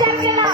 দেখতে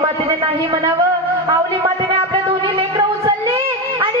मातेने नाही म्हणावं. आवली मातेने आपल्या दोन्ही लेकरं उचलली आणि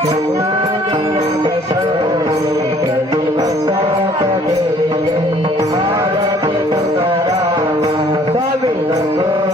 Thank you.